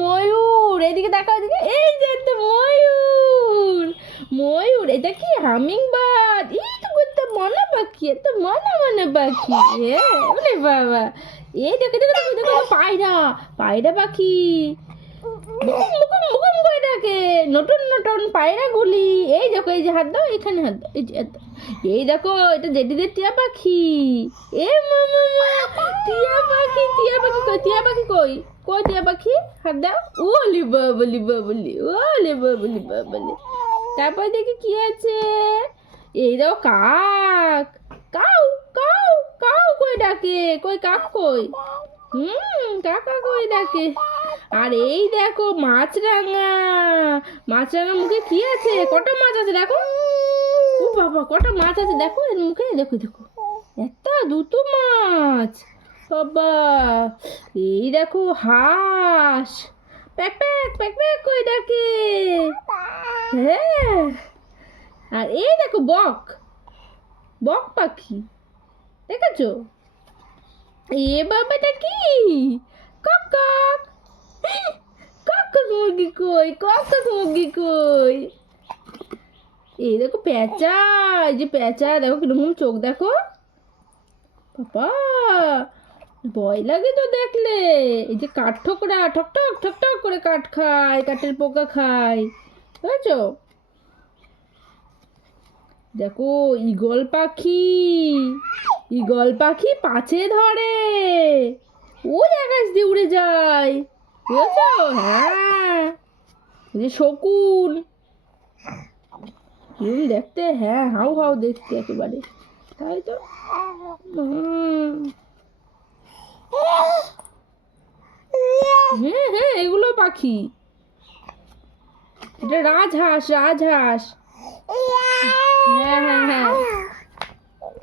ময়ূর এদিকে দেখাও, এদিকে। এই যে একটা ময়ূর, ময়ূর। এটা কি হামিং বার্ড? এই তো করতে মনা পাখি, এত মনা মনা পাখি। হ্যাঁ, ওরে বাবা। এই দেখো দেখো দেখো দেখো, পায়রা, পায়রা পাখি। মুকুম মুকুম মুকুম করে ডাকে, নতুন নতুন পায়রাগুলি। এই দেখো, এই যে হাত দাও, এখানে হাত দাও, এই যে হাত দাও। এই দেখো, এটা জেডিদের টিয়া পাখি। এ মামা, টিয়া পাখি, টিয়া পাখি কই, টিয়া পাখি কই, কই টিয়া পাখি? হাত দাও। ওলি বাবলি বাবলি, ওলি বাবলি বাবলি। তারপর দেখি কি আছে। এই দেখো কাক, কাউ কাউ কাউ কই ডাকে, কই কাক কই? কাকা কই ডাকে। আর এই দেখো মাছরাঙা, মাছরাঙার মুখে কি আছে? কটা মাছ আছে দেখো। ও বাবা, কটা মাছ আছে দেখো এর মুখে, দেখো দেখো, একটা দুটো মাছ। বাবা, এই দেখো হাঁস, প্যাক প্যাক প্যাক প্যাক কই ডাকে। হ্যাঁ, আর এই দেখো বক, বক পাখি, দেখেছো? এ বাবাটা কি? কক কক, কক কক মুরগি কই, কক কক মুরগি কই? এই দেখো পেঁচা, এই যে পেঁচা, দেখো কিরকম চোখ দেখো। বাবা, ভয় লাগে তো দেখলে। এই যে কাঠ ঠোকরা, ঠক ঠক ঠক ঠক করে কাঠ খায়, কাঠের পোকা খায়, বুঝেছো? দেখো ঈগল পাখি, ঈগল পাখি পাছে ধরে, ওই আকাশ দিয়ে উড়ে যায়, বুঝেছো? হ্যাঁ, এই যে শকুন, দেখতে, হ্যাঁ হাউ হাউ দেখতে একেবারে, তাই তো। হ্যাঁ হ্যাঁ, এগুলো পাখি। এটা রাজহাঁস, রাজহাঁস।